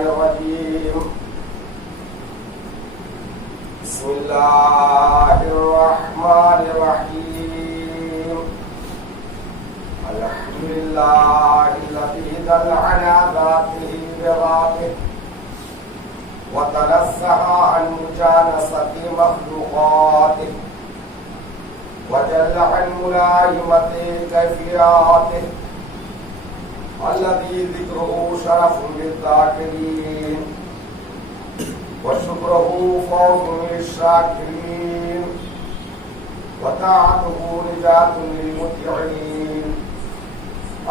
الرجيم. بسم الله الرحمن الرحيم. الحمد لله الذي دل على ذاته بذاته وتنزه عن مجانسة مخلوقاته وجل عن ملائمة كيفياته الذي ذكره شرف للذاكرين وشكره فوز للشاكرين وطاعته نجاة للمطيعين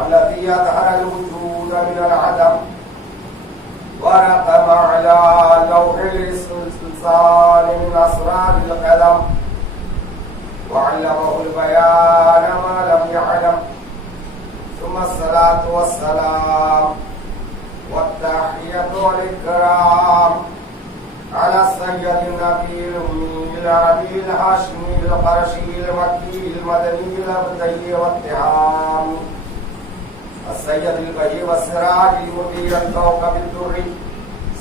الذي يظهر الوجود من العدم ورقم على لوح الإنسان من أسرار القلم وعلمه البيان ما لم يعلم. ثم الصلاة والسلام والتحية والإكرام على السيد النبي الأمي العربي الهاشمي القرشي المكي المدني الأبدي والتهام السيد البهي والسراج المضيء الكوكب الدري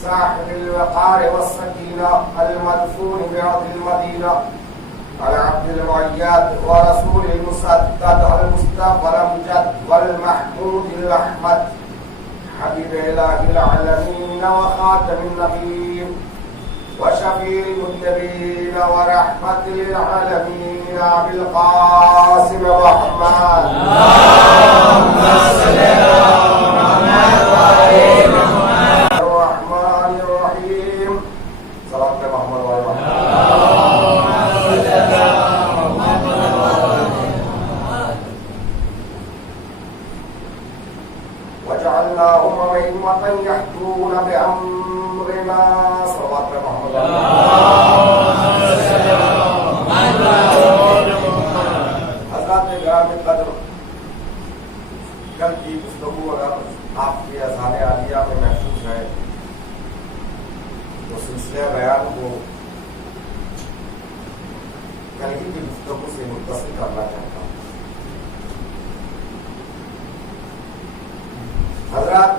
صاحب الوقار والسكينة المدفون بأرض المدينة العبد المؤيد ورسول المسدد المصطفى الأمجد والمحمود الأحمد حبيب إله العالمين وخاتم النبيين وشفيع المذنبين ورحمة للعالمين أبي القاسم محمد. اللهم صل على محمد وآل محمد. الرحمن الرحيم. صلاة محمد وآل محمد. وجعلناهم أئمة يهدون بأمرنا. صلوات محمد. حضرات گرامی قدر، کل کی گفتگو اگر آپ کے اذہان عالیہ میں محفوظ ہے تو سلسلہ بیان کو کل کی گفتگو سے متصل کرنا چاہتا ہوں. حضرات،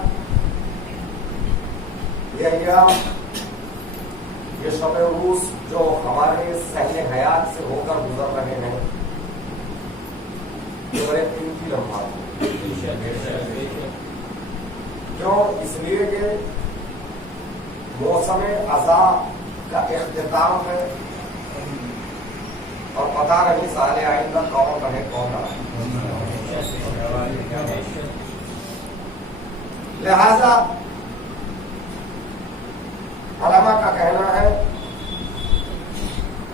یہ ایام، یہ شب روز جو ہمارے صحن حیات سے ہو کر گزر رہے ہیں، یہ بڑے قیمتی لمحات ہیں. کیوں؟ اس لیے کہ موسم عزا کا اختتام ہے اور پتہ نہیں سال آئندہ کون رہے کون رہا. لہذا علماء کا کہنا ہے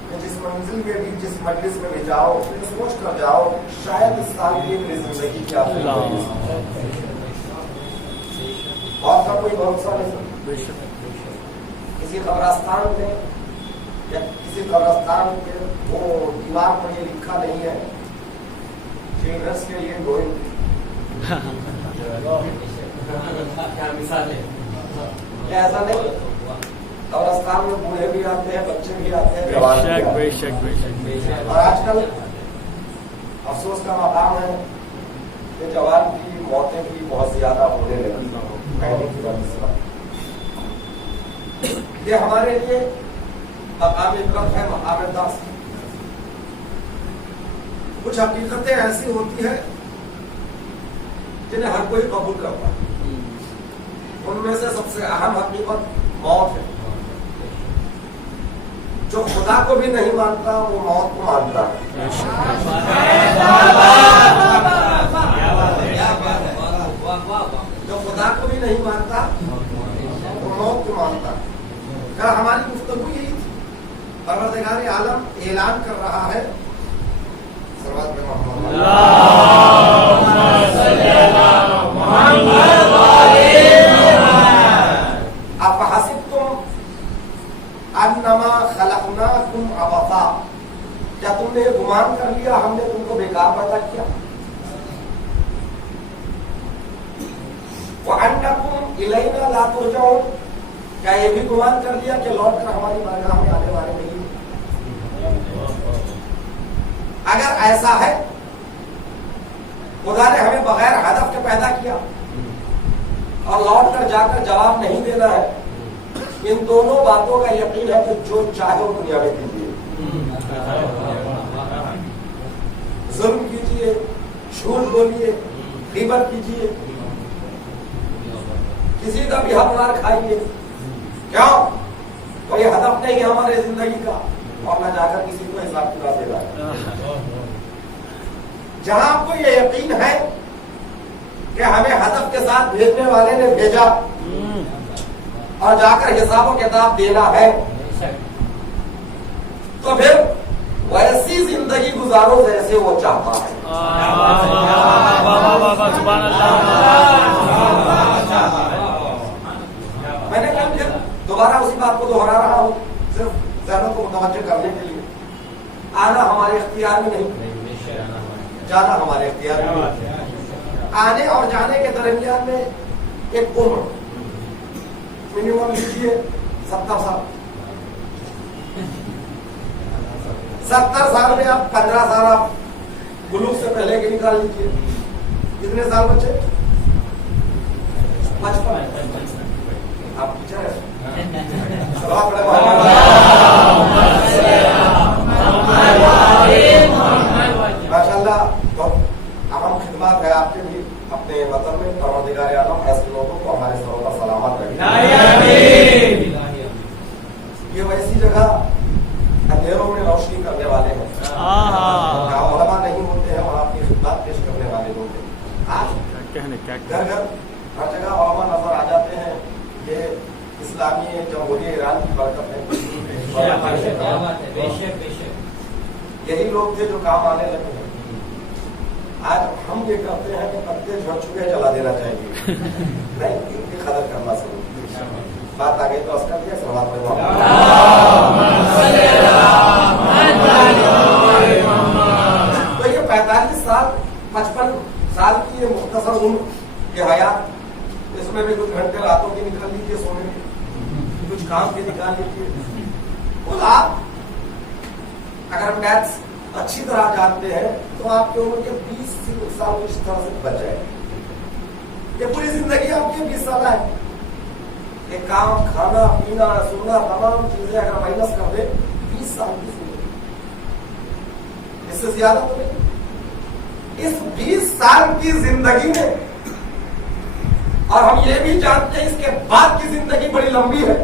کہ جس منزل میں بھی، جس مجلس میں بھی جاؤ، یہ سوچ کر جاؤ شاید اس سال کی میری زندگی کیا ہوگی. اور کا کوئی بھروسہ نہیں. کسی قبرستان میں یا کسی قبرستان کے وہ دیوار پر یہ لکھا نہیں ہے چلڈرنس کے لیے گوئنگ. کیا مثال ہے؟ ایسا نہیں. قبرستان میں بوڑھے بھی آتے ہیں، بچے بھی آتے ہیں، جوان بھی آتے ہیں. اور آج کل افسوس کا مقام ہے کہ جوان کی موتیں بھی بہت زیادہ ہونے لگی پہلے کی بنسبت. یہ ہمارے لیے مقام عبرت ہے، مقام درس. کچھ حقیقتیں ایسی ہوتی ہیں جنہیں ہر کوئی قبول کرتا ہے. ان میں سے سب سے اہم حقیقت موت ہے. جو خدا کو بھی نہیں مانتا وہ موت کو مانتا ہے. جو خدا کو بھی نہیں مانتا وہ موت کو مانتا ہے. کل ہماری گفتگو یہی تھی. پروردگار عالم اعلان کر رہا ہے صلوات محمد. انما خلقناکم عبثا، کیا تم نے گمان کر لیا ہم نے تم کو بیکار پیدا کیا؟ وانکم الینا لا ترجعون، کیا یہ بھی گمان کر لیا کہ لوٹ کر ہماری بارگاہ میں آنے والے نہیں؟ اگر ایسا ہے خدا نے ہمیں بغیر ہدف کے پیدا کیا، اور لوٹ کر جا کر جواب نہیں دینا ہے. ان دونوں باتوں کا یقین ہے کہ جو چاہے وہ دنیا میں کیجیے. ظلم کیجیے, جھوٹ بولیے, غیبت کیجیے, کسی کا بھی حق مار کھائیے. کیا کوئی ہدف نہیں ہے ہمارے زندگی کا, اور نہ جا کر کسی کو حساب کتاب دے رہا ہے. جہاں آپ کو یہ یقین ہے کہ ہمیں ہدف کے ساتھ بھیجنے والے نے بھیجا اور جا کر حساب و کتاب دینا ہے, تو پھر ویسی زندگی گزارو جیسے وہ چاہتا ہے. میں نے کہا پھر دوبارہ اسی بات کو دہرا رہا ہوں, صرف ذہنوں کو متوجہ کرنے کے لیے. آنا ہمارے اختیار میں نہیں, جانا ہمارے اختیار میں نہیں. آنے اور جانے کے درمیان میں ایک عمر منیمم لیجیے 70 سال. 70 سال میں آپ 15 سال آپ بلوغ سے پہلے کے نکال لیجیے. کتنے سال بچے؟ 55. آپ ٹیچر ہیں. ماشاء اللہ بہت اہم خدمات ہے آپ کے بھی اپنے وطن میں. پروردگار عالم ایسے لوگوں کو ہمارے سروں پر سلامت رکھے. یہ ویسی جگہ اندھیروں میں روشنی کرنے والے ہیں, جہاں علماء نہیں ہوتے ہیں اور آپ کی خدمات پیش کرنے والے لوگ ہیں. آج گھر گھر ہر جگہ علماء نظر آ جاتے ہیں. یہ اسلامی جمہوریہ ایران کی برکت ہے. یہی لوگ تھے جو کام آنے لگے ہیں. آج ہم یہ کرتے ہیں کہ پتے جھڑ چکے جلا دینا چاہیے, نہیں ان کی قدر کرنا ضروری. بات آگے تو اسکر دیا سوال میں تو یہ 45 سال 55 سال کی یہ مختصر عمر, یہ حیات, اس میں بھی کچھ گھنٹے راتوں کی نکال لیجیے سونے کی, کچھ کام کی نکال لیجیے. خود آپ اگر میتھس اچھی طرح جانتے ہیں تو آپ کی عمر کے 20 سال اس طرح سے بچ جائے. یہ پوری زندگی آپ کی 20 سال ہے. یہ کام, کھانا, پینا, سونا, تمام چیزیں اگر مائنس کر دے 20 سال کی زندگی, اس سے زیادہ تو نہیں. اس 20 سال کی زندگی میں, اور ہم یہ بھی جانتے ہیں اس کے بعد کی زندگی بڑی لمبی ہے,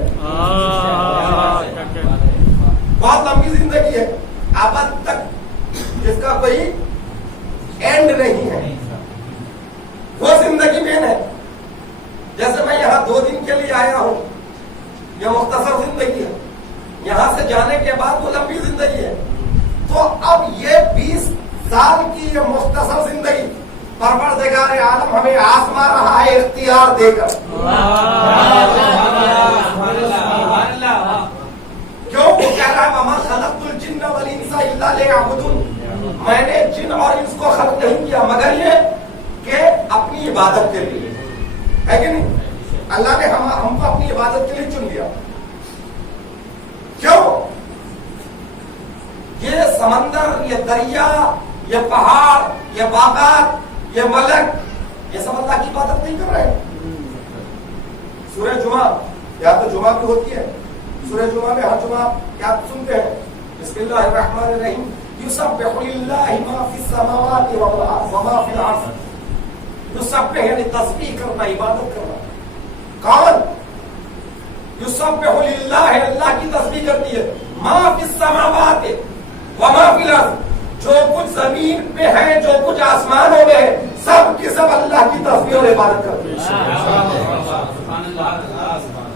بہت لمبی زندگی ہے, ابد تک جس کا کوئی اینڈ نہیں ہے. وہ زندگی میں ہے. جیسے میں یہاں 2 دن کے لیے آیا ہوں, یہ مختصر زندگی ہے. یہاں سے جانے کے بعد وہ لمبی زندگی ہے. تو اب یہ 20 سال کی یہ مختصر زندگی پروردگار عالم ہمیں آزما رہا ہے اختیار دے کر. کیوں وہ کہہ رہا ہے وما خلقت الجن والانس الا لیعبدون, میں نے جن اور انس کو خلق نہیں کیا مگر یہ کہ اپنی عبادت کے لیے, ہے کہ نہیں. اللہ نے ہم کو اپنی عبادت کے لیے چن لیا. کیوں؟ یہ سمندر, یہ دریا, یہ پہاڑ, یہ باغات, یہ ملک, یہ سب اللہ کی عبادت نہیں کر رہے. سورہ جمعہ, یا تو جمعہ بھی ہوتی ہے, سورہ جمعہ میں ہر جمعہ کیا سنتے ہیں؟ بسم اللہ الرحمن الرحیم, یسبح للہ ما فی السماوات وما فی الارض. یسبح یعنی تسبیح کرنا, عبادت کرنا. کون یسبح للہ ہے, اللہ کی تسبیح کرتی ہے. ما فی السماوات وما فی الارض, جو کچھ زمین پہ ہے, جو کچھ آسمانوں میں ہے, سب کی سب اللہ کی تسبیح اور عبادت کرتی ہے.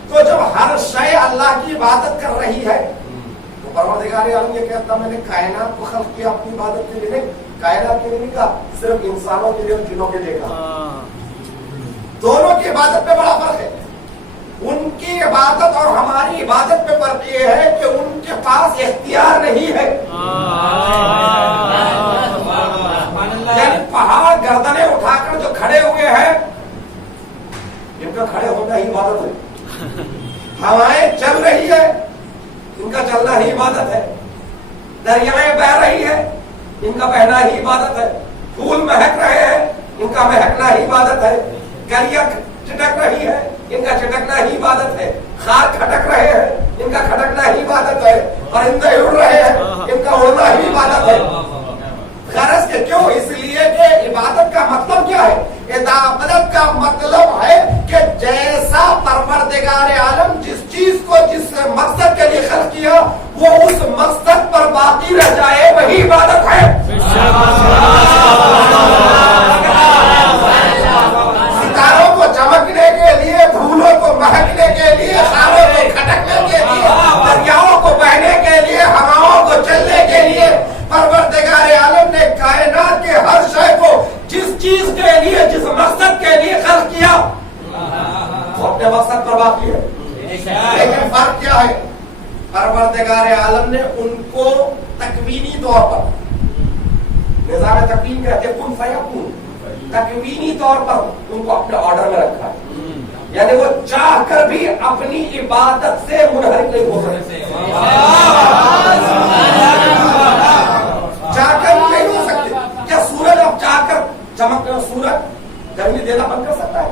تو جب ہر شے اللہ کی عبادت کر رہی ہے تو پروردگار عالم یہ کہتا میں نے کائنات کو خلق کیا اپنی عبادت کے لیے نہیں, کائنات کے لیے نہیں کہا, صرف انسانوں کے لیے اور جنوں کے لیے کہا. دونوں کی عبادت میں بڑا فرق ہے. ان کی عبادت اور ہماری عبادت میں فرق یہ ہے کہ ان کے پاس اختیار نہیں ہے. یعنی پہاڑ گردنیں اٹھا کر جو کھڑے ہوئے ہیں, ان کا کھڑے ہونا ہی عبادت ہے. ہوائیں چل رہی ہے, ان کا چلنا ہی عبادت ہے. دریائیں بہ رہی ہے, ان کا بہنا ہی عبادت ہے. پھول مہک رہے ہیں, ان کا مہکنا ہی عبادت ہے. گلیاں چٹک رہی ہے، ان کا چٹکنا ہی عبادت ہے. خار کھٹک رہے ہیں، ان کا کھٹکنا ہی عبادت ہے. پرندے اڑ رہے ہیں، ان کا اڑنا ہی عبادت ہے. غرض کے کیوں؟ اس لیے کہ عبادت کا مطلب کیا ہے؟ عبادت کا مطلب ہے کہ جیسا پروردگار عالم جس چیز کو جس مقصد کے لیے خلق کیا وہ اس مقصد پر باقی رہ جائے، وہی عبادت ہے. ستاروں کو چمکنے کے لیے، پھولوں کو مہکنے کے لیے، خاروں کو کھٹکنے کے لیے، دریاؤں کو بہنے کے لیے، ہواؤں کو چلنے کے لیے پروردگار عالم نے کائنات کے ہر شے کو جس چیز کے لیے، جس مقصد کے لیے خلق کیا وہ اپنے مقصد پر باقی ہے. لیکن فرق کیا ہے؟ پروردگار عالم نے ان کو تکوینی طور پر، نظام تکوین کہتے ہیں کن فیکون، تکوینی طور پر ان کو اپنے آرڈر میں رکھا ہے. یعنی وہ چاہ کر بھی اپنی عبادت سے منحرف نہیں ہو سکتے. چاہ کر نہیں ہو سکتے. کیا سورج اب چاہ کر چمکنا، سورج گرمی دینا بند کر سکتا ہے؟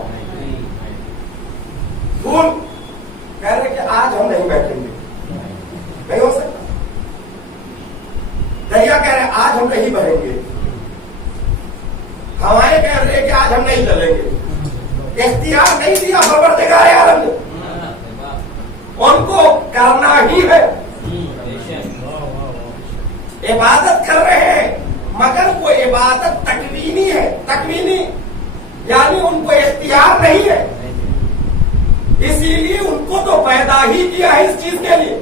پھول کہہ رہے کہ آج ہم نہیں بیٹھیں گے، نہیں ہو سکتا. دریا کہہ رہے آج ہم نہیں بہیں گے. ہوائیں کہہ رہے کہ آج ہم نہیں چلیں گے. اختیار نہیں دیا پروردگار عالم نے، ان کو کرنا ہی ہے. عبادت کر رہے ہیں مگر وہ عبادت تکوینی ہے. تکوینی یعنی ان کو اختیار نہیں ہے. اسی لیے ان کو تو پیدا ہی کیا ہے اس چیز کے لیے.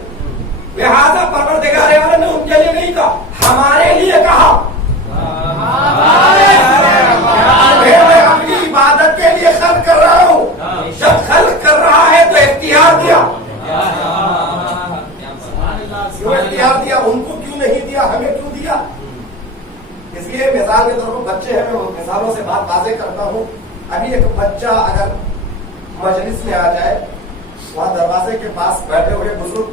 لہذا پروردگار عالم نے ان کے لیے نہیں کہا، ہمارے لیے کہا. میں اپنی عبادت کے لیے خلق کر رہا ہوں. جب خلق کر رہا ہے تو اختیار دیا. کیوں اختیار دیا؟ ان کو کیوں نہیں دیا؟ ہمیں کیوں دیا؟ اس لیے مثال کے طور پر بچے ہیں، میں مثالوں سے بات واضح کرتا ہوں. ابھی ایک بچہ اگر مجلس میں آ جائے، وہاں دروازے کے پاس بیٹھے ہوئے بزرگ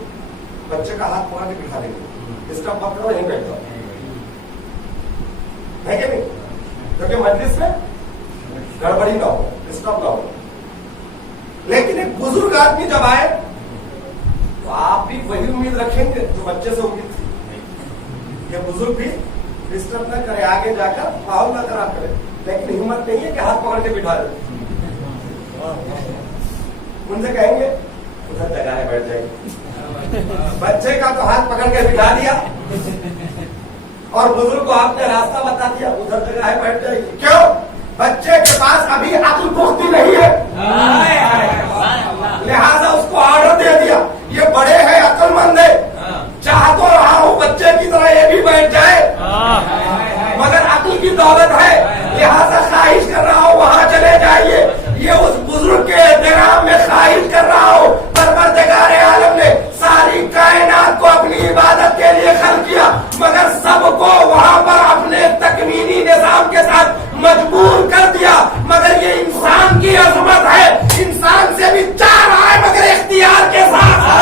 بچے کا ہاتھ پکڑ کے بٹھا دیں گے، ڈسٹرب مت کرو، نہیں بیٹھتا ہے کہ نہیں؟ کیونکہ مجلس میں گڑبڑی نہ ہو، ڈسٹرب نہ ہو. لیکن ایک بزرگ آدمی جب آئے تو آپ بھی وہی امید رکھیں گے جو بچے سے امید تھی. یہ بزرگ بھی ڈسٹرب نہ کرے، آگے جا کر ماحول نہ خراب کرے. لیکن ہمت نہیں ہے کہ ہاتھ پکڑ کے بٹھا دے. ان سے کہیں گے ادھر جگہ ہے، بیٹھ جائے. بچے کا تو ہاتھ پکڑ کے بٹھا دیا اور بزرگ کو آپ نے راستہ بتا دیا، ادھر جگہ ہے، بیٹھ جائے. کیوں؟ بچے کے پاس ابھی عقل پختہ نہیں ہے، لہذا اس کو آرڈر دے دیا. یہ بڑے ہیں، عقل مند ہے، چاہ تو رہا ہوں بچے کی طرح یہ بھی بیٹھ جائے، مگر عقل کی دولت ہے، لہذا خواہش کر رہا ہوں وہاں چلے جائیے. یہ اس بزرگ کے احترام میں خواہش کر رہا ہوں. پروردگار عالم نے ساری کائنات کو اپنی عبادت کے لیے خلق کیا، مگر سب کو وہاں پر اپنے تکوینی نظام کے ساتھ مجبور کر دیا. مگر یہ انسان کی عظمت ہے، انسان سے بھی چاہ رہا ہے مگر اختیار کے ساتھ.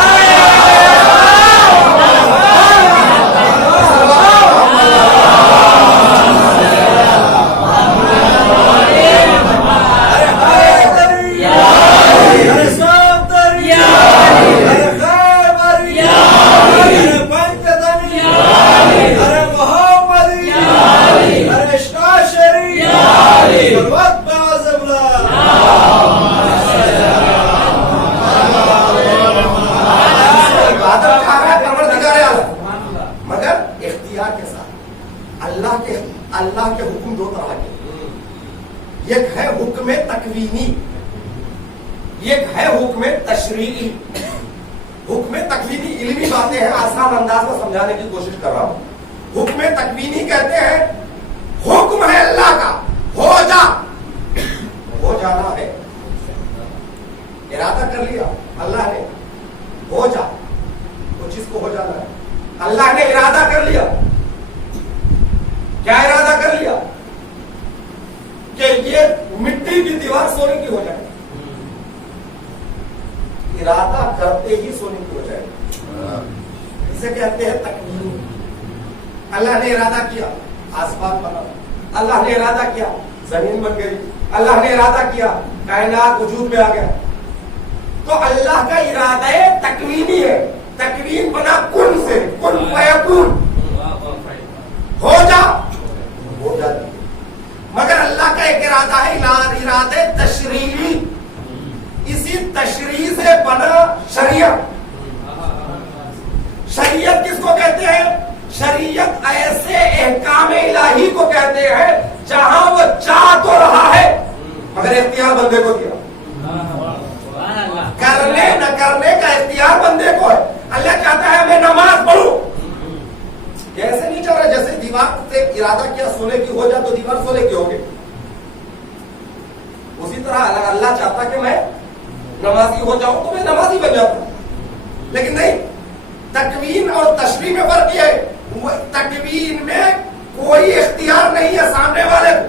اللہ کے حکم دو طرح کے، ایک ہے حکم تکوینی، ایک ہے حکم تشریعی. حکم تکوینی علمی باتیں ہیں، آسان انداز میں سمجھانے کی کوشش کر رہا ہوں. حکم تکوینی کہتے ہیں حکم ہے اللہ کا، ہو جا، ہو جانا ہے. ارادہ کر لیا اللہ نے، ہو جا، وہ چیز کو ہو جانا ہے. اللہ نے ارادہ کر لیا. کیا ارادہ کر لیا؟ کہ یہ مٹی کی دیوار سونے کی ہو جائے. ارادہ کرتے ہی سونے کی ہو جائے. اسے کہتے ہیں تکوین. اللہ نے ارادہ کیا آسمان بنا، اللہ نے ارادہ کیا زمین بن گئی، اللہ نے ارادہ کیا کائنات وجود میں آ گیا. تو اللہ کا ارادہ تکوینی ہے. تکوین بنا کن سے, کن فیکون, ہو جا, ہو جاتی. مگر اللہ کا ایک ارادہ ہے, ارادہ تشریعی. اسی تشریع سے بنا شریعت. شریعت کس کو کہتے ہیں؟ شریعت ایسے احکام الہی کو کہتے ہیں جہاں وہ چاہ تو رہا ہے مگر اختیار بندے کو دیا. کرنے نہ کرنے کا اختیار بندے کو ہے. اللہ چاہتا ہے میں نماز پڑھوں, ایسے نہیں چاہ رہا جیسے دیوار سے ارادہ کیا سونے کی ہو جائے تو دیوار سونے کی ہوگی. اسی طرح اللہ چاہتا کہ میں نمازی ہو جاؤں تو میں نمازی بن جاتا ہوں. لیکن نہیں, تکوین اور تشریح میں فرق یہ ہے. تکوین میں کوئی اختیار نہیں ہے سامنے والے کو,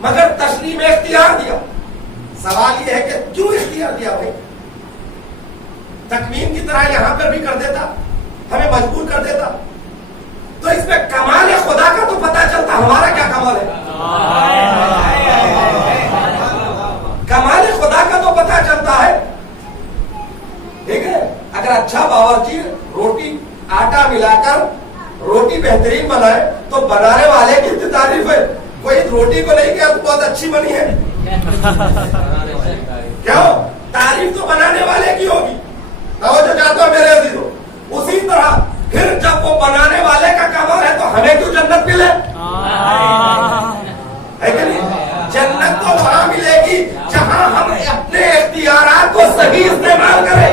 مگر تشریح میں اختیار دیا. سوال یہ ہے کہ کیوں اختیار دیا بھائی؟ تکوین کی طرح یہاں پر بھی کر دیتا, ہمیں مجبور کر دیتا, تو اس میں کمال خدا کا تو پتہ چلتا. ہمارا کیا کمال ہے؟ کمال خدا کا تو پتہ چلتا ہے. ٹھیک ہے, اگر اچھا باورچی روٹی آٹا ملا کر روٹی بہترین بنائے تو بنانے والے کی اتنی تعریف ہے. کوئی روٹی کو نہیں کہا تو بہت اچھی بنی ہے, کیوں؟ تعریف تو بنانے والے کی ہوگی. توجہ چاہتے ہو میرے عزیزو؟ اسی طرح پھر جب وہ بنانے والے کا کمال ہے تو ہمیں کیوں جنت ملے؟ ہے کہ نہیں؟ جنت تو وہاں ملے گی جہاں ہم اپنے اختیارات کو صحیح استعمال کریں.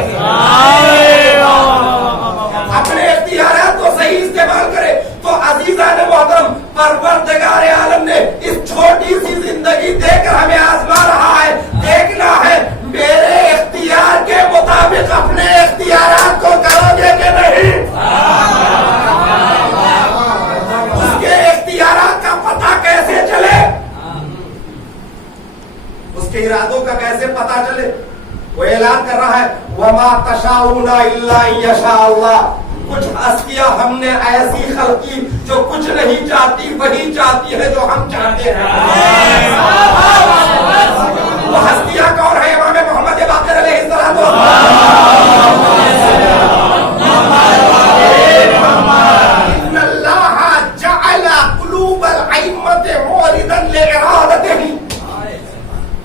اپنے اختیارات کو صحیح استعمال کریں. تو عزیزان محترم, پروردگار عالم نے اس چھوٹی سی زندگی دے کر ہمیں آزما رہا ہے. دیکھنا ہے میرے اختیار کے مطابق اپنے اختیارات کو کرو گے کہ نہیں. اس کے اختیارات کا پتہ کیسے چلے, اس کے ارادوں کا کیسے پتہ چلے؟ وہ اعلان کر رہا ہے وَمَا تَشَاءُونَ إِلَّا أَن يَشَاءَ اللَّهُ. کچھ ہستیاں ہم نے ایسی خلقی جو کچھ نہیں چاہتی وہی چاہتی ہے جو ہم چاہتے ہیں. وہ ہستیاں کون ہے؟ امام محمد باقر علیہ السلام. ان اللہ جعل قلوب الائمة موردا لارادته.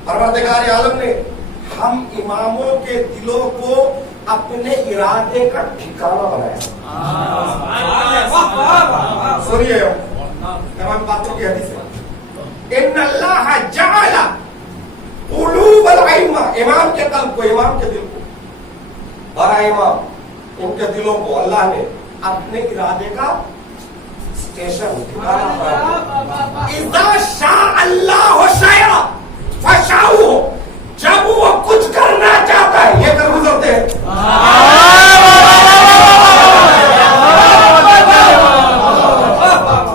پروردگار عالم نے ہم اماموں کے دلوں کو اپنے ارادے کا ٹھکانہ بنایا. سنیے امام باقر کی حدیث ہے, ان اللہ جعل قلوب الائمہ, امام کے قلب کو, امام کے دل کو, بڑا امام ان کے دلوں کو اللہ نے اپنے ارادے کا اسٹیشن ٹھکانہ بنایا. اذا شاء اللہ شیئا فشاؤہ, جب وہ کچھ کرنا چاہتا ہے یہ کر گزرتے ہیں.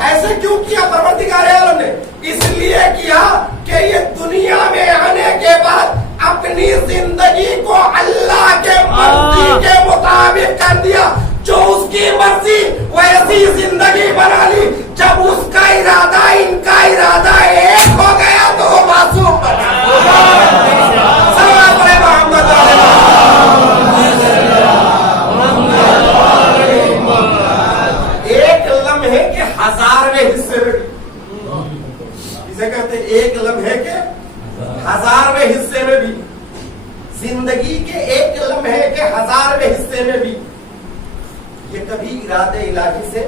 ایسے کیوں کیا پروردگار عالم نے؟ اس لیے کیا کہ یہ دنیا میں آنے کے بعد اپنی زندگی کو اللہ کے مرضی کے مطابق کر دیا. جو اس کی مرضی ویسی زندگی بنا لی. جب اس کا ارادہ ان کا ارادہ ایک ہو گیا تو وہ معصوم بنا. ایک لمحے کے ہزارویں حصے میں, اسے کہتے ہیں ایک لمحے کے ہزارویں حصے میں بھی, زندگی کے ایک لمحے کے ہزارویں حصے میں بھی یہ کبھی ارادے الہی سے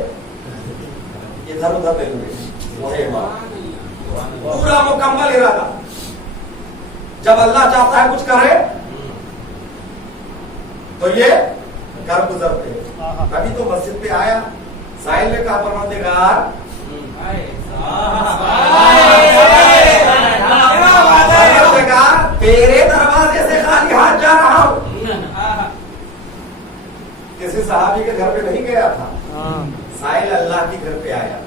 ادھر ادھر نہیں ہوئے. پورا مکمل ارادہ. جب اللہ چاہتا ہے کچھ کرے تو یہ کر گزرتے ہیں. کبھی تو مسجد پہ آیا, سائل نے کہا پروردگار تیرے دروازے سے خالی ہاتھ جا رہا ہوں. کسی صحابی کے گھر پہ نہیں گیا تھا, سائل اللہ کے گھر پہ آیا.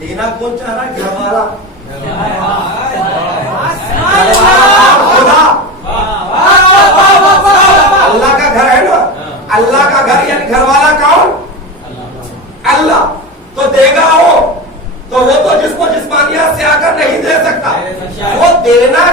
دینا کون چاہ رہا ہے؟ گھر والا. خدا اللہ کا گھر ہے نا, اللہ کا گھر یعنی گھر والا کون؟ اللہ. تو دے گا وہ, تو وہ تو جس کو جسمانیات سے آ کر نہیں دے سکتا. وہ دینا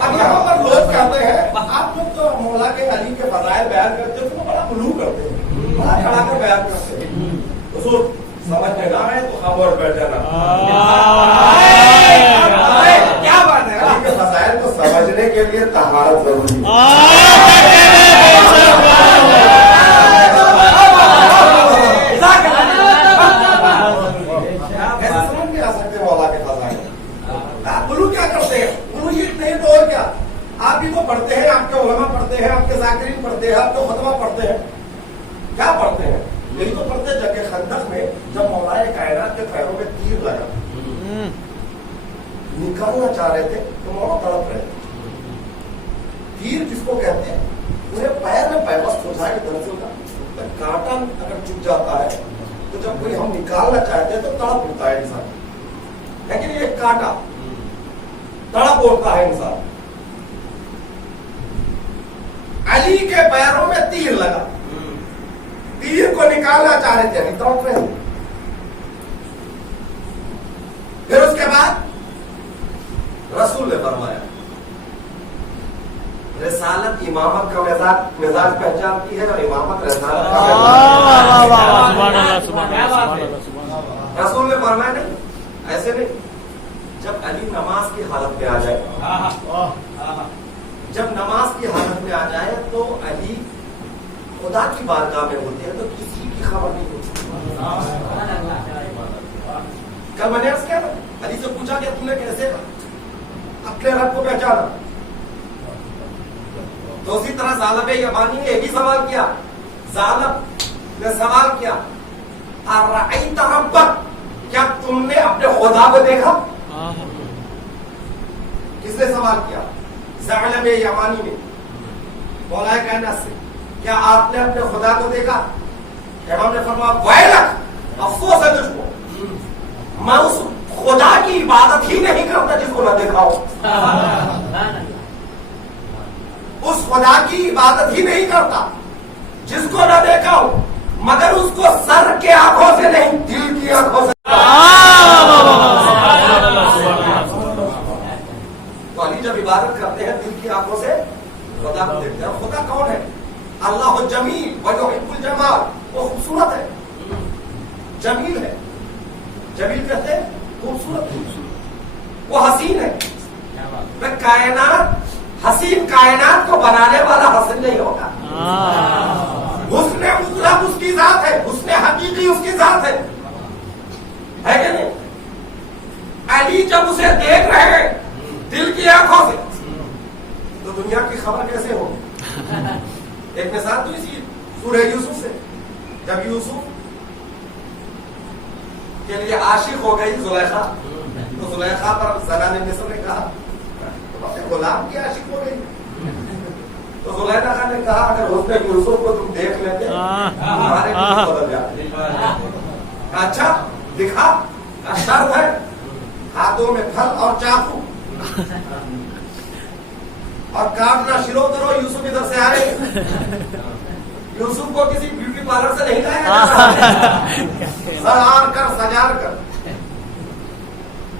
اب یہاں پر لوگ کہتے ہیں آپ لوگ تو مولا کے علی کے فضائل بیان کرتے ہو تو بڑا غلو کرتے ہیں، بڑا کھڑا کر بیان کرتے ہیں. حضور سمجھ میں نہ آئے تو خاموش بیٹھ جانا. کیا بات ہے؟ علی کے فضائل کو سمجھنے کے لیے طہارت ضروری ہے. آپ بھی تو پڑھتے ہیں، آپ کے علماء پڑھتے ہیں، آپ کے ذاکرین پڑھتے ہیں، آپ کے خطبہ پڑھتے ہیں. کیا پڑھتے ہیں؟ یہی تو پڑھتے ہیں جنگ خندق میں جب مولا کائنات کے پیروں میں تیر لگا، نکالنا چاہ رہے تھے تو مولا تڑپ رہے تھے. تیر کس کو کہتے ہیں؟ انہیں پیر میں پیوست ہو جائے درجوں کا کانٹا اگر چپ جاتا ہے تو جب کوئی ہم نکالنا چاہتے ہیں تو تڑپ اٹھتا ہے انسان. لیکن یہ کانٹا تڑپ اٹھتا ہے انسان. علی کے پیروں میں تیر لگا، تیر کو نکالنا چاہ رہے تھے، نہیں تڑپ رہے. پھر اس کے بعد رسول نے فرمایا رسالت امامت کا مزاج پہچانتی ہے اور امامت رسالت کا مزاج. رسول نے فرمایا نہیں، ایسے نہیں. جب علی نماز کی حالت میں آ جائے، جب نماز کی حالت میں آ جائے تو علی خدا کی بارگاہ میں ہوتے ہیں تو کسی کی خبر نہیں ہوتی. کل میں نے عرض کیا علی سے پوچھا کہ تم نے کیسے اپنے رب کو پہچانا؟ تو اسی طرح ثعلب یمانی نے یہ بھی سوال کیا. ثعلب نے سوال کیا ارأیت ربک، کیا تم نے اپنے خدا کو دیکھا؟ کس نے سوال کیا؟ ثعلب یمانی نے مولا کائنات سے، کیا آپ نے اپنے خدا کو دیکھا؟ امام نے فرمایا ویلک، افسوس ہے تجھ کو، میں اس خدا کی عبادت ہی نہیں کرتا جس کو نہ دیکھا ہو. اس خدا کی عبادت ہی نہیں کرتا جس کو نہ دیکھا ہو، مگر اس کو سر کے آنکھوں سے نہیں دل کی آنکھوں سے. تو علی جب عبادت کرتے ہیں دل کی آنکھوں سے خدا کو دیکھتے ہیں. خدا کون ہے؟ اللہ جمیل ویحب الجمال، وہ خوبصورت ہے، جمیل ہے. جمیل کہتے ہیں خوبصورت، وہ حسین ہے. کائنات حسین کائنات کو بنانے والا حسن نہیں ہوگا. حسن مطلق اس کی ذات ہے، حسن حقیقی اس کی ذات ہے کہ نہیں؟ علی جب اسے دیکھ رہے ہیں دل کی آنکھوں سے تو دنیا کی خبر کیسے ہوگی؟ ایک مثال تو اسی سورہ یوسف سے، جب یوسف کے لیے عاشق ہو گئی زلیخا تو زلیخا پر زنان مصر نے کہا تم اپنے غلام کی عاشق ہو گئی. تو زلیخا نے کہا اگر حسن یوسف کو تم دیکھ لیتے ہمارے کچھ بدل جاتے. اچھا دکھا، شرط ہے ہاتھوں میں پھل اور چاقو اور کاٹنا شروع کرو. یوسف ادھر سے آئے، یوسف کو کسی بیوٹی پارلر سے نہیں لایا سجار کر سجار کر،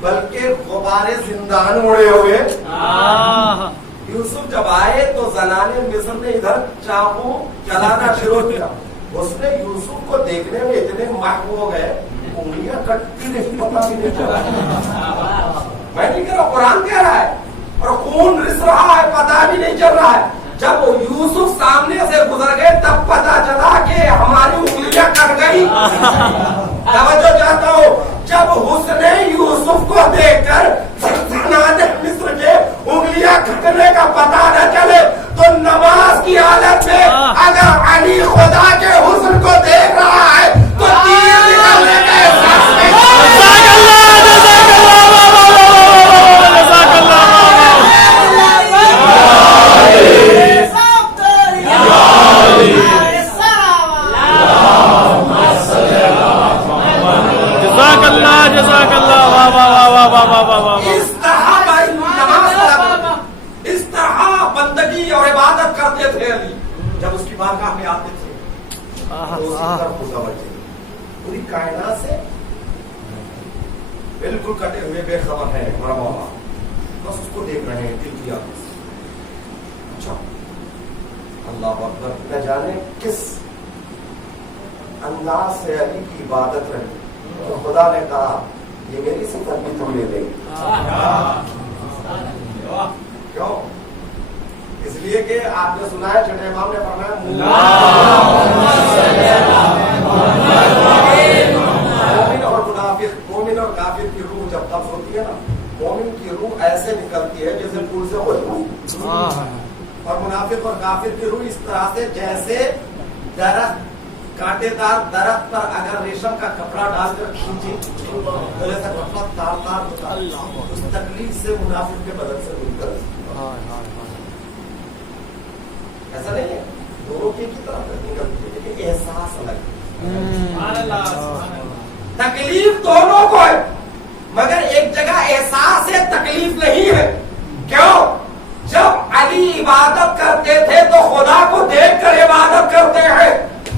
بلکہ غبارے زندان اڑے ہوئے. یوسف جب آئے تو زنانے مصر نے ادھر چاقو چلانا شروع کیا. اس نے یوسف کو دیکھنے میں اتنے محو ہو گئے انگلیاں کٹتی نہیں، پتہ بھی نہیں چلا. میں نہیں کہہ رہا، قرآن کہہ رہا ہے، اور خون رس رہا ہے پتہ بھی نہیں چل رہا ہے. جب یوسف سامنے سے گزر گئے تب پتہ چلا کہ ہماری انگلیاں کٹ گئی. توجہ چاہتا ہوں، جب حسن یوسف کو دیکھ کر مصر کے انگلیاں کٹنے کا پتہ نہ چلے تو نماز کی حالت میں اگر علی خدا کے حسن کو دیکھ رہا ہے تو تیر نکالنے کا احساس نہیں. اس طرح بندگی اور عبادت کرتے تھے علی. جب اس کی بارگاہ میں آتے تھے تو اسی طرح متوجہ پوری کائنات سے بالکل کٹے ہوئے بے خبر ہے ہمارا مولا، بس اس کو دیکھ رہے ہیں دل کی آنکھوں سے. اللہ اکبر. نہ جانے کس انداز سے علی کی عبادت رہی تو خدا نے کہا یہ میری صفت بھی تم لے لیں. کیوں؟ اس لیے کہ آپ نے سنا ہے چھٹے امام نے فرمایا مومن اور کافر کی روح جب قبض ہوتی ہے نا، مومن کی روح ایسے نکلتی ہے جیسے پھول سے خوشبو، اور منافق اور کافر کی روح اس طرح سے جیسے درخت، کانٹے دار درخت پر اگر ریشم کا کپڑا ڈال کر کھینچے تو ایسا کپڑا تار تار ہوتا ہے. اس تکلیف سے منافق کے بدن سے نکل ایسا نہیں ہے، دونوں کی طرف نکلتی ہے لیکن احساس الگ ہے. تکلیف دونوں کو ہے مگر ایک جگہ احساس ہے، تکلیف نہیں ہے. کیوں؟ جب علی عبادت کرتے تھے تو خدا کو دیکھ کر عبادت کرتے ہیں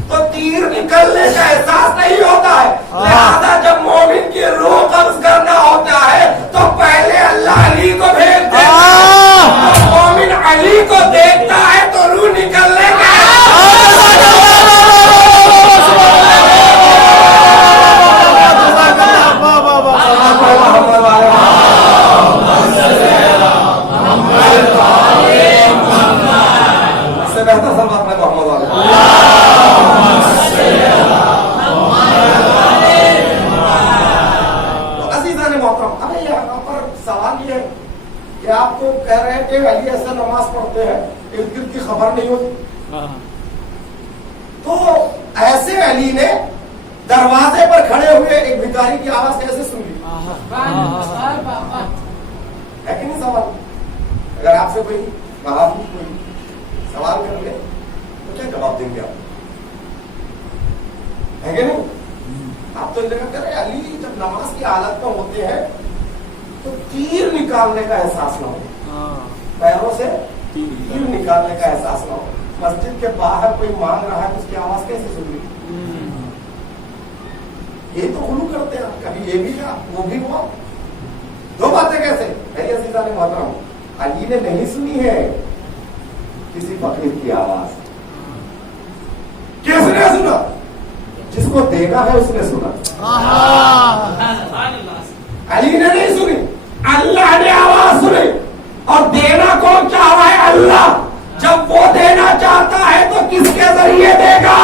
تو تیر نکلنے کا احساس نہیں ہوتا ہے. لہذا جب مومن کی روح قبض کرنا ہوتا ہے تو پہلے اللہ علی کو بھیجتے ہیں. مومن علی کو دیکھتا ہے تو روح نکلنے کا آپ کو کہہ رہے ہیں کہ علی ایسا نماز پڑھتے ہیں ارد گرد کی خبر نہیں ہوتی. تو ایسے علی نے دروازے پر کھڑے ہوئے ایک بھکاری کی آواز کیسے سن لی؟ ہے کہ نہیں سوال؟ اگر آپ سے کوئی سوال کر لے تو کیا جواب دیں گے آپ؟ ہے کہ نہیں؟ آپ تو جگہ کر رہے علی جب نماز کی حالت میں ہوتے ہیں تو تیر نکالنے کا احساس نہ ہو، پیروں سے تیر نکالنے کا احساس نہ ہو. مسجد کے باہر کوئی مانگ رہا ہے تو اس کی آواز کیسے سن لی؟ یہ تو غلو کرتے ہیں، کبھی یہ بھی ہوا وہ بھی ہوا. دو باتیں کیسے؟ میری عزیزان محترم، علی نے نہیں سنی ہے کسی فقیر کی آواز. کس نے سنا؟ جس کو دیکھا ہے اس نے سنا. علی نے نہیں سنی، اللہ نے آواز سنی. اور دینا کون چاہ رہا ہے؟ اللہ. جب وہ دینا چاہتا ہے تو کس کے ذریعے دے گا؟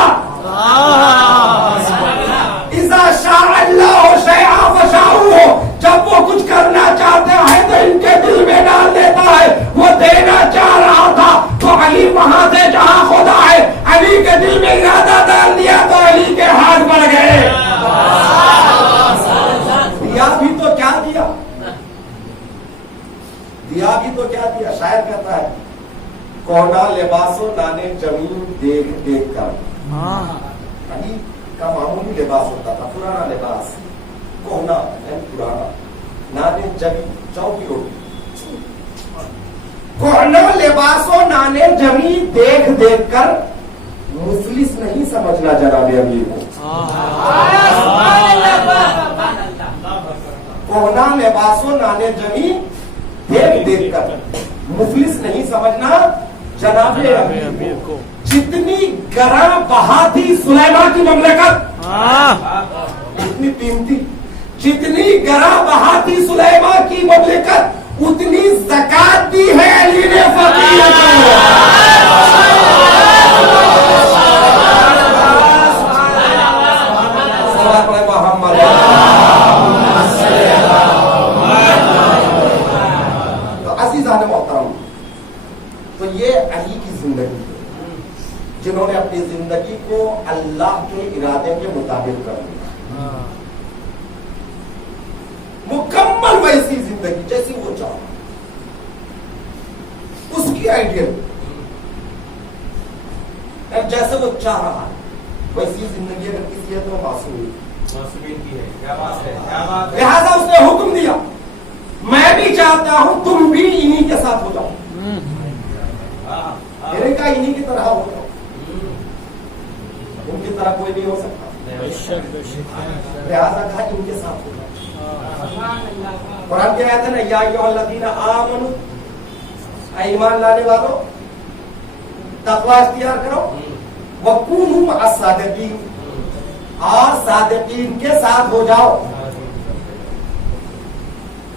اذا شاء اللہ شیئا فشاؤہ. جب وہ کچھ کرنا چاہتا ہے تو ان کے دل میں ڈال دیتا ہے. وہ دینا چاہ رہا تھا تو علی وہاں سے جہاں خدا ہے علی کے دل میں ارادہ ڈال دیا تو علی کے ہاتھ بڑھ گئے. دیا بھی تو کیا دیا، دیا بھی تو کیا دیا. شاعر کہتا ہے کونا لباسو نانے زمین دیکھ دیکھ کر. علی کا معمولی لباس ہوتا تھا، پرانا لباس، کونا پرانا، نانے زمین چوکی ہوتی. کونا لباسو نانے زمین دیکھ دیکھ کر مفلس نہیں سمجھنا جناب امیر کو. کونا لباسو نانے زمین دیکھ دیکھ کر مفلس نہیں سمجھنا جناب امیر کو. جتنی گراں بہا تھی سلیمان کی مملکت، اتنی قیمتی، جتنی گراں بہا تھی سلیمان کی مملکت اتنی زکات دی ہے علی نے فقیر کو. تو یہ علی کی زندگی ہے جنہوں نے اپنی زندگی کو اللہ کے ارادے کے مطابق کر دیا. مکمل ویسی زندگی جیسی وہ چاہتا اس کی آئیڈیل جیسے وہ چاہ رہا ہے ویسی زندگی اگر کسی ہے تو معصوم کی ہے. لہذا اس نے حکم دیا میں بھی چاہتا ہوں تم بھی انہی کے ساتھ ہو جاؤ. میرے کا انہی کی طرح ہو جاؤ، ان کی طرح کوئی نہیں ہو سکتا. لہذا کہا ان کے ساتھ ہو جاؤ. قرآن کی آیت ہے نا یا ایھا الذین آمنوا، ایمان لانے والوں تقوی اختیار کرو، وَكُونُوا مَعَ الصَّادِقِينَ، اور صادقین کے ساتھ ہو جاؤ۔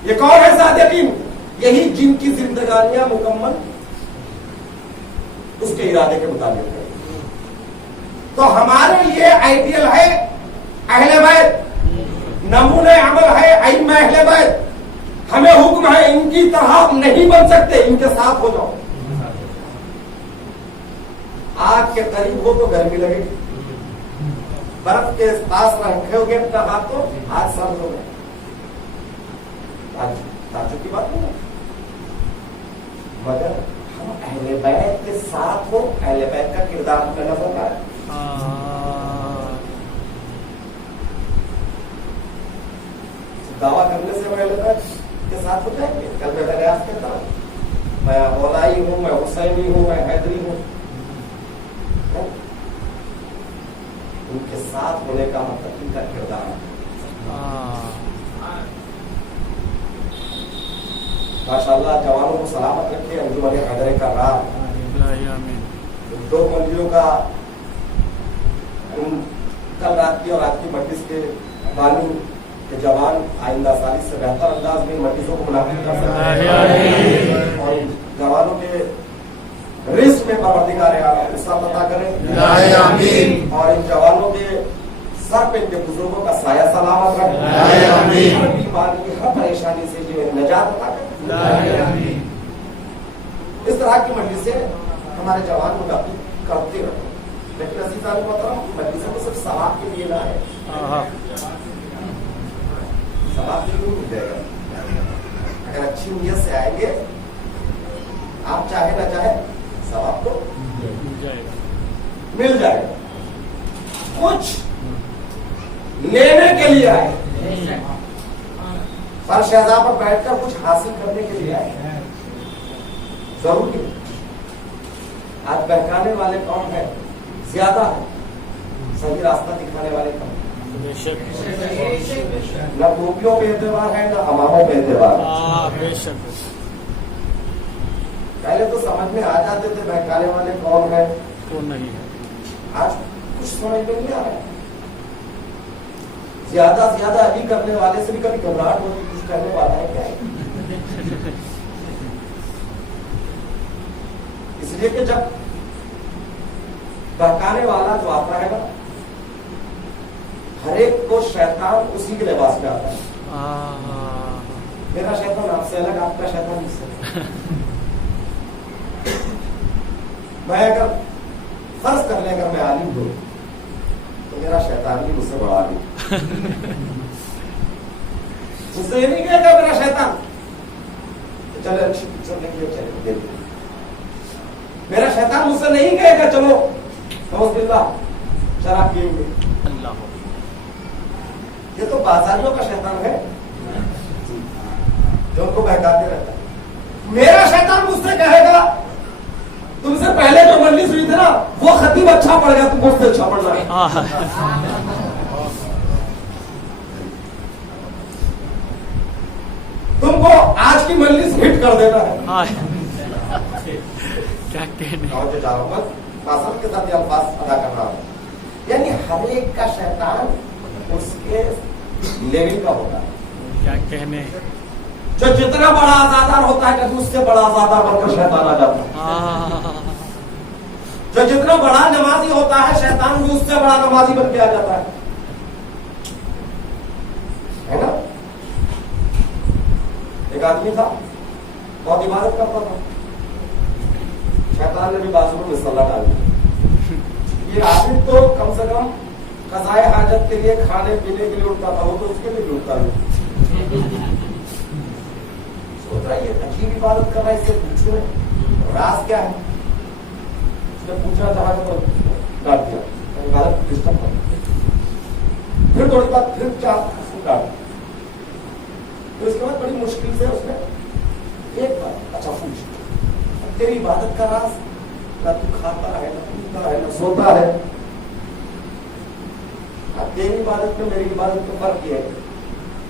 یہ کون ہے صادقین؟ یہی جن کی زندگانیاں مکمل اس کے ارادے کے مطابق ہے۔ تو ہمارے لیے آئیڈیل ہے اہل بیت، نمونہ عمل ہے ائمہ اہل بیت، ہمیں حکم ہے ان کی طرح نہیں بن سکتے، ان کے ساتھ ہو جاؤ۔ آگ کے قریب ہو تو گرمی لگے گی، برف کے پاس رکھے ہوگے اپنا ہاتھ تو آج سرد ہو گئے۔ تعجب کی بات نہیں، مگر ہم اہل بیت کے ساتھ ہو، اہل بیت کا کردار ہمیں نظر آ رہا ہے۔ دعویٰ کرنے سے میں اہل بیت کے ساتھ ہو جائیں گے؟ کل میں ریاض کہتا ہوں میں مولائی ہوں، میں حسینی ہوں، میں حیدری ہوں، ان کے ساتھ ہونے کا مطلب ان کا کردار ہے۔ ماشاءاللہ جوانوں کو سلامت رکھے، انجمن حیدر کا راہ 2 منزلوں کا کل رات کی اور رات کی مجلس کے بانی کہ جوان آئندہ سالی سے بہتر انداز میں مجلسوں کو منعقد کر سکتے ہیں، اور جوانوں کے رزق میں پروردگار عالم وسعت عطا کرے، اور ان جوانوں کے سر پہ ان کے بزرگوں کا سایہ سلامت رکھے، ہر بیماری کی ہر پریشانی سے یہ نجات عطا کرے۔ اس طرح کی مجلسیں ہمارے جوان منعقد کرتے رہے، لیکن عزیزان محترم مجلسیں تو صرف ثواب کے لیے نہ ہے، ثواب کے لیے مل جائے گا اگر اچھی نیت سے آئیں گے، آپ چاہے نہ چاہے ثواب تو مل جائے گا۔ کچھ لینے کے لیے آئے، فرش اعضاء پر بیٹھ کر کچھ حاصل کرنے کے لیے آئے، ضروری ہے۔ آج بہکانے والے کون ہیں؟ زیادہ ہے، صحیح راستہ دکھانے والے کم۔ نہ ٹوپیوں پہ اعتبار ہے، نہ اماموں پہ اعتبار ہے۔ پہلے تو سمجھ میں آ جاتے تھے بہکانے والے کون ہیں کون نہیں ہے، آج کچھ سمجھ میں نہیں آ رہا ہے۔ زیادہ علی کرنے والے سے بھی کبھی گھبراہٹ ہوتی، کچھ کرنے والا ہے کیا ہے؟ اس لیے کہ جب بہکانے والا جو آتا ہے نا، ہر ایک کو شیطان اسی کے لباس میں آتا ہے۔ میرا شیطان آپ سے الگ، آپ کا شیطان مجھ سے الگ۔ میں اگر فرض کر لیں اگر میں عالم ہوں تو میرا شیطان بھی مجھ سے بڑا عالم، مجھ سے یہ نہیں کہے گا میرا شیطان چلے اچھی پکچر نہیں ہے چلے دیکھ، میرا شیطان مجھ سے نہیں کہے گا چلو شراب پیئیں گے۔ یہ تو بازاریوں کا شیطان ہے جو ان کو بہکاتے رہتا ہے۔ میرا شیطان مجھ سے کہے گا تم سے پہلے جو مجلس ہوئی تھی نا وہ خطیب اچھا پڑ گیا، تم مجھ سے اچھا پڑھ رہا ہے۔ تم کو آج کی مجلس ہٹ کر دینا ہے۔ معذرت کے ساتھ یہ الفاظ ادا کر رہا ہوں، یعنی ہر ایک کا شیطان اس کے لیول کا ہوتا ہے۔ کیا کہنے، جو جتنا بڑا آزادار ہوتا ہے کہ اس سے بڑا آزادار بن کر شیطان آ جاتا ہے، جو جتنا بڑا نمازی ہوتا ہے شیطان بھی اس سے بڑا نمازی بن کے آ جاتا ہے نا۔ ایک آدمی تھا بہت عبادت کرتا تھا، شیطان نے بھی بازو میں مسلح ڈال دیا۔ یہ آدمی تو کم سے کم قضائے حاجت کے لیے کھانے پینے کے لیے اٹھتا تھا، وہ تو اس کے لیے بھی اٹھتا نہیں۔ سوچ رہا یہ عجیب عبادت کر رہا ہے، اس سے پوچھو راز کیا ہے؟ اس نے پوچھنا چاہا تو ڈانٹ دیا، عبادت ڈسٹرب کر، پھر تھوڑی بات پھر چار ڈانٹ، تو اس کے بعد بڑی مشکل سے اس نے ایک بات اچھا پوچھ، تیری عبادت کا راز نہ تو کھاتا ہے نہ پیتا ہے نہ سوتا ہے، تیری عبادت میں میری عبادت میں فرق یہ ہے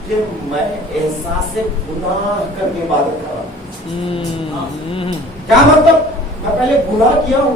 کہ میں احساس گناہ کر کے عبادت کر رہا ہوں۔ کیا مطلب؟ میں پہلے گناہ کیا ہوں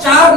4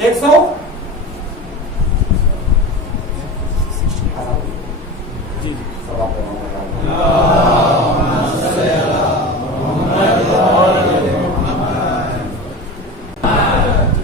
100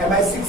MI6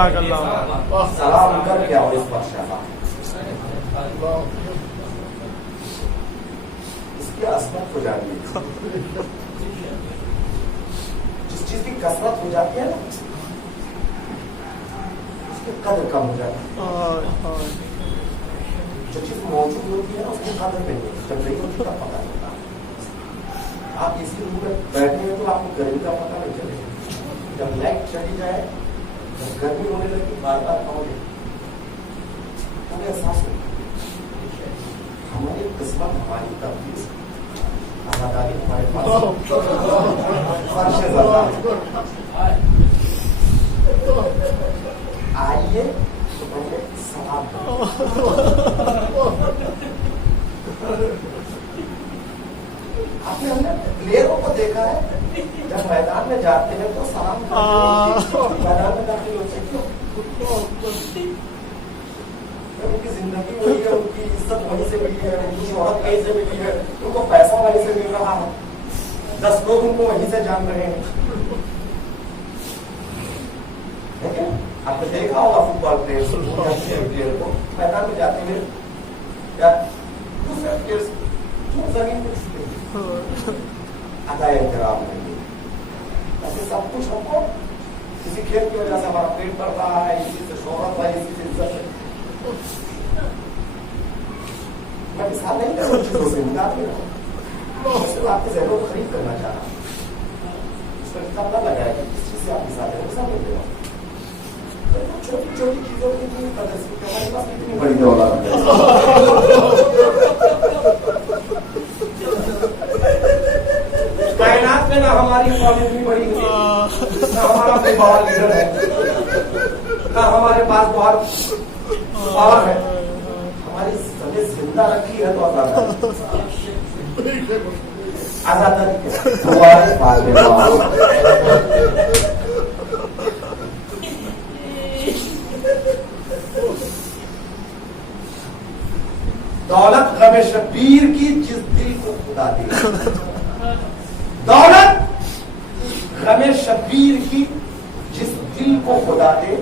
جزاک اللہ. سلام کر کے اور اس پر شہا اس کی عصمت کو جانیے. جس چیز کی کثرت ہو جاتی ہے نا اس کی قدر کم ہو جاتی ہے. جو چیز موجود ہوتی ہے نا اس کی قدر نہیں ہوتی. جب نہیں ہوتی تب پتہ چلتا. آپ اسی روم میں بیٹھے ہیں تو آپ کو گرمی کا پتہ نہیں چلے گا. جب لائٹ چلی جائے جب گرمی ہونے لگی بار بار کھاؤ گے ہمیں احساس ہوگا. ہماری قسمت ہماری تبدیل آزاداری ہمارے پاس فرش آئیے تو پہلے سلام آپ نے ہم نے پلیئروں کو دیکھا ہے جب میدان میں جاتے ہیں تو سلام میدان میں داخل ہوتے کیوں؟ ان کی زندگی وہی ہے, ان کی عزت وہیں سے ملی ہے, ان کی شہرت وہیں سے ملی ہے, ان کو پیسہ وہیں سے مل رہا ہے, 10 لوگ ان کو وہیں سے جان رہے ہیں. لیکن آپ نے دیکھا ہوگا فٹ بال پلیئر کو میدان میں جاتے ہوئے یا دوسرے پلیئر کیوں زمین پہ ادائے احترام نہیں. ایسے سب کچھ ہم کو کسی کھیل کی وجہ سے ہمارا پیٹ بڑھ رہا ہے, اسی سے شہرت ہے, اسی سے عزت ہے. میں مثال نہیں کر رہا چیزوں سے نکال دے رہا ہوں, صرف آپ کے ذہنوں کو خرید کرنا چاہ رہا ہوں. اس پر کتاب نہ لگایا کہ کس چیز سے آپ مثال ہے مثال نہیں دے رہا ہوں. چھوٹی چھوٹی چیزوں کی اتنی قدر سے کہ ہمارے پاس اتنی بڑی دولت ہے. کائنات میں نہ ہماری قوم اتنی بڑی ہے, نہ ہمارا کوئی بڑا لیڈر ہے, نہ ہمارے پاس بہت پاور ہے. ہماری زمین زندہ رکھی ہے تو آزادی ہمارے پاس دولت غم شبیر کی جس دل کو خدا دے. دولت غم شبیر کی جس دل کو خدا دے.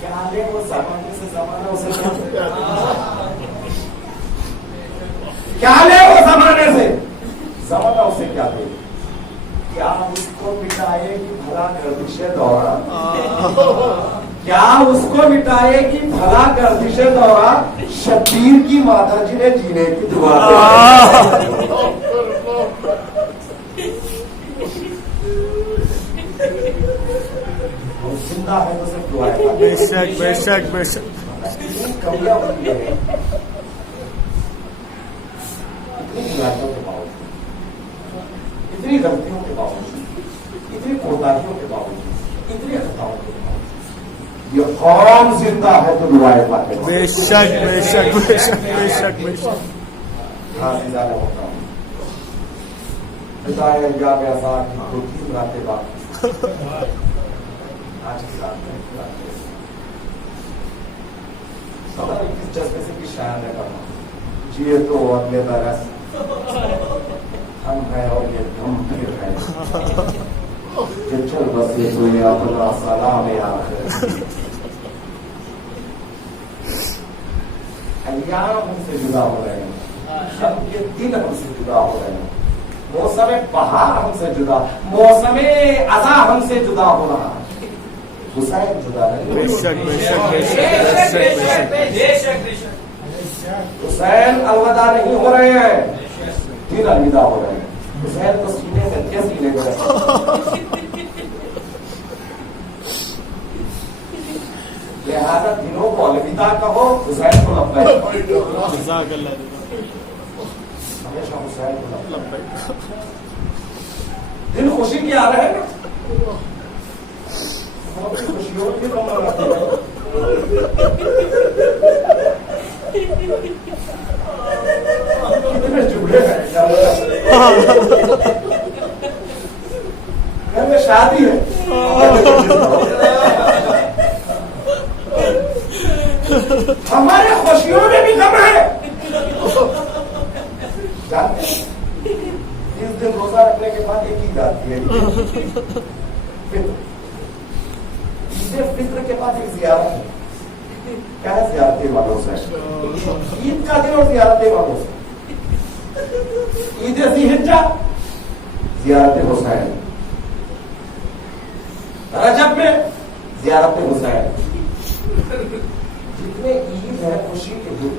کیا لے وہ زمانے سے زمانہ اسے کیا لے وہ زمانے سے زمانہ اسے کیا دے. کیا اس کو مٹائے گی بھلا گردش دورہ, کیا اس کو مٹائے گی بھلا گردش دورہ. شبیر کی مادر جی نے جینے کی دعا زندہ ہے تو صرف دعا ہے. بے شک بے شک بے شک. کمیاں ہوتی ہیں اتنی بلائیوں کے باوجود, اتنی غلطیوں کے باوجود, اتنی کوتاہیوں کے باوجود, اتنی خطاؤں کے باوجود یہ قوم زندہ ہے تو دعائیں پاتے ہیں. بے شک بے شک بے شک بے شک بے شک. ہاں زیادہ ہوتا ہوں بتائے انجام آزاد کی 2-3 راتیں بعد آج کی رات میں خبر کس جذبے سے کس شاعر نے کہا جیے تو اگلے برس ہم ہیں اور یہ ہم پھر ہیں چل بسے تو یہ اپنا سلام آخر. ایام ہم سے جدا ہو رہے ہیں, شب کے دن ہم سے جدا ہو رہے ہیں, موسم بہار ہم سے جدا, موسم ازاں ہم سے جدا ہو رہا ہے. حسین جدا نہیں, بے شک بے شک بے شک بے شک. حسین الوداع نہیں ہو رہے ہیں, دن الوداع ہو رہے ہیں. حسین تو سینے میں کیا سینے گئے, لہذا دنوں کو الوداع کہو, حسین کو لبیک. جزاک اللہ. ہمیشہ حسین کو لبیک. دن خوشی کے آ رہے ہیں, خوشیوں کی گھر میں شادی ہے, ہمارے خوشیوں میں بھی غم ہے. جانتے ہیں 30 دن روزہ رکھنے کے بعد ایک ہی جاتی ہے, عید فطر کے بعد ایک زیارت ہے. کیا ہے؟ زیارت امام حسین. عید کا دن اور زیارت امام حسین. عید ذی الحجہ زیارت حسین. رجب میں زیارت حسین. جتنے عید ہے خوشی کے دن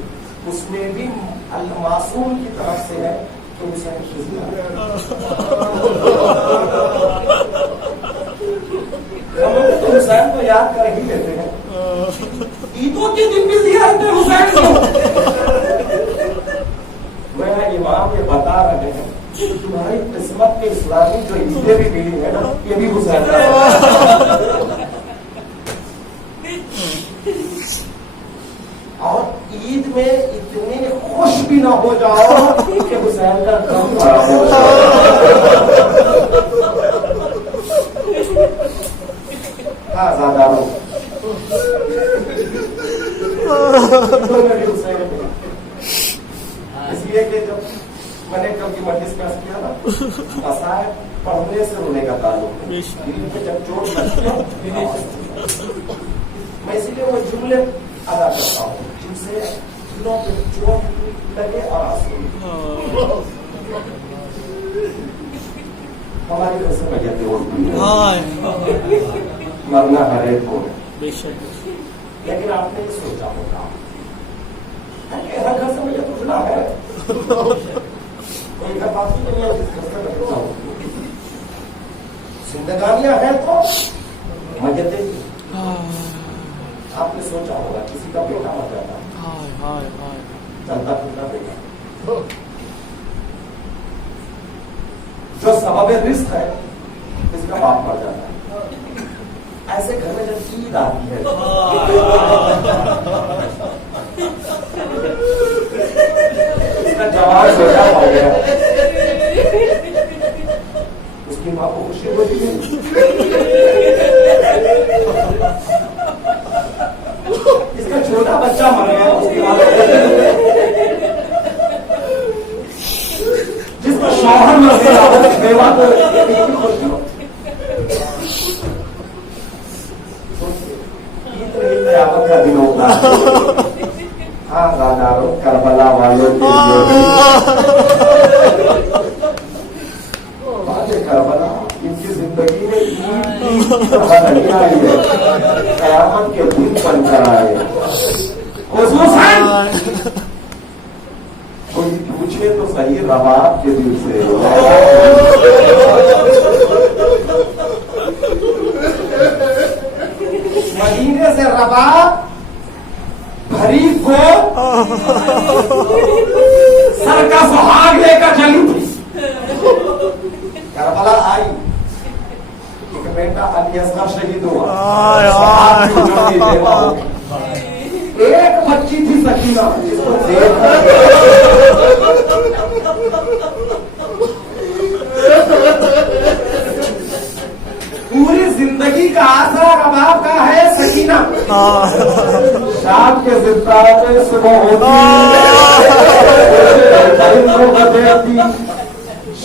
اس میں بھی المعصوم کی طرف سے ہے کہ حسین کی زیارت. ہم لوگ تو حسین کو یاد کر ہی لیتے ہیں, عیدوں کے دن بھی زیارت حسین کو. میں امام یہ بتا رہے ہیں تمہاری قسمت کے اسلامی جو عیدیں بھی ملی ہے نا یہ بھی حسین کا. اور عید میں اتنے خوش بھی نہ ہو جاؤ کہ حسین کا غم خراب ہو جائے. ہاں زیادہ اس لیے کہ جب میں نے کل کی مجلس میں کیا نا مسائل پڑھنے سے ہونے کا تعلق ہے. دل پہ جب چوٹ لگتی ہے میں اسی لیے وہ جملے ادا کرتا ہوں جن سے دلوں پہ چوٹ لگے اور آنسو. ہماری وجہ سے میت ہوتی ہے, مرنا ہر ایک کو ہے, لیکن آپ نے یہ سوچا ہوگا کہ ہر گھر سے میت اٹھنا ہے. کوئی گھر باقی نہیں ہے جس گھر سے میت ہوتی. زندگانیاں ہیں تو میتیں. آپ نے سوچا ہوگا کسی کا بیٹا مر جاتا چلتا پھرتا بیٹا جو سبب رزق ہے اس کا باپ مر جاتا ہے. ایسے گھر میں جب عید آتی ہے اس کا جواب بیٹا ہو گیا, اس کی ماں کو خوشی ہوتی ہے. اس کا چھوٹا بچہ مر گیا اس کی ماں جس کا شوہر مر گیا بیوہ کو خوشی ہوتی. قیامت کا دن ہوتا ہے. ہاں غاداروں کربلا والوں کے لیے کربلا ان کی زندگی میں عید نہیں آئی ہے, قیامت کے دن بن کر آئے. خصوصاً کوئی پوچھے تو صحیح رباب کے دل سے. مدینے سے رباب بھری کو سر کا سہاگ لے کر چلی تھی. کربلا آئی, ایک بیٹا علی اصغر شہید ہوا, ایک بچی تھی سکینہ جس کو دیکھ پوری زندگی کا آسرا رباب کا ہے سکینہ. شام کے زندہ میں صبح ہوتی,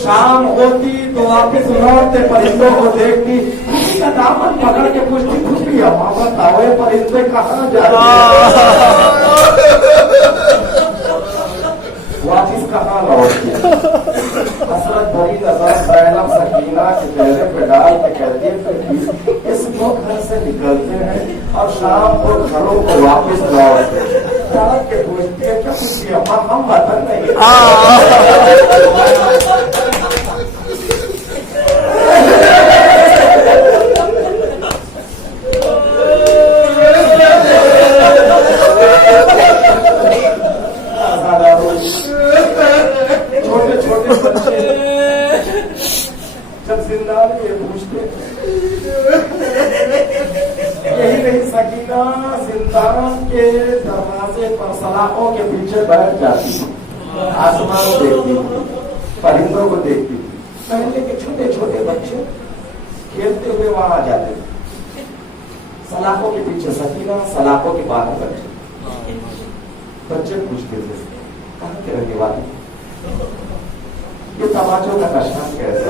شام ہوتی تو واپس لوٹتے پرندوں کو دیکھتی, کسی کا دامن پکڑ کے پوچھتی کچھ بھی ہمارا دعوے پرندے کہاں جاتے واپس کہاں لوٹتی. حسرت بھری نظر زینب سکینہ کے چہرے پہ ڈال کے کہتی ہے اس کو گھر سے نکلتے ہیں اور شام کو گھروں کو واپس لوٹتے ہیں. ڈال کے پوچھتی ہے کیا کچھ ہم وطن نہیں چھوٹے چھوٹے بچے جب زندہ یہ پوچھتے یہی نہیں سکینہ زندان کے دروازے پر سلاخوں کے پیچھے بیٹھ جاتی, آسمان کو دیکھتی, پرندوں کو دیکھتی. پہلے کے چھوٹے چھوٹے بچے کھیلتے ہوئے وہاں جاتے تھے, سلاخوں کے پیچھے سکینہ, سلاخوں کے باہر بچے پوچھتے تھے کہاں کے رہنے والے, یہ تماچوں کا نشان کیسے.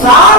7